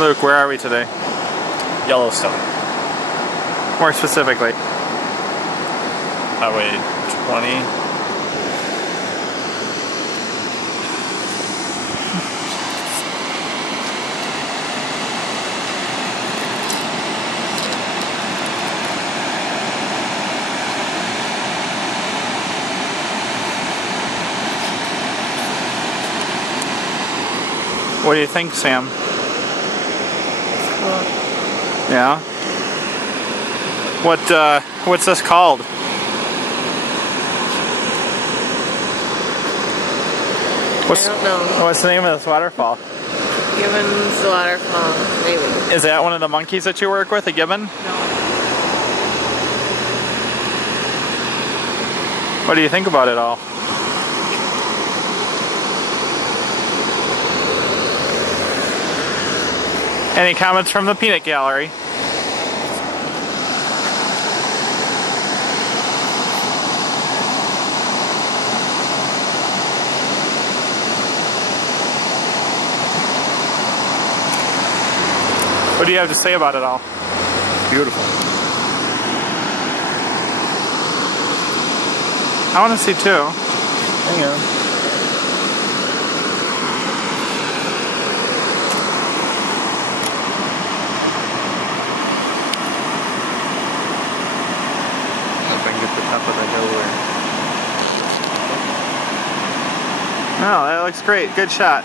Luke, where are we today? Yellowstone. More specifically. Highway 20. What do you think, Sam? Cool. Yeah? What's this called? I don't know. What's the name of this waterfall? Gibbon's Waterfall, maybe. Is that one of the monkeys that you work with, a gibbon? No. What do you think about it all? Any comments from the peanut gallery? What do you have to say about it all? Beautiful. I want to see too. Hang on. If I can get the top of the hill where... Oh, that looks great. Good shot.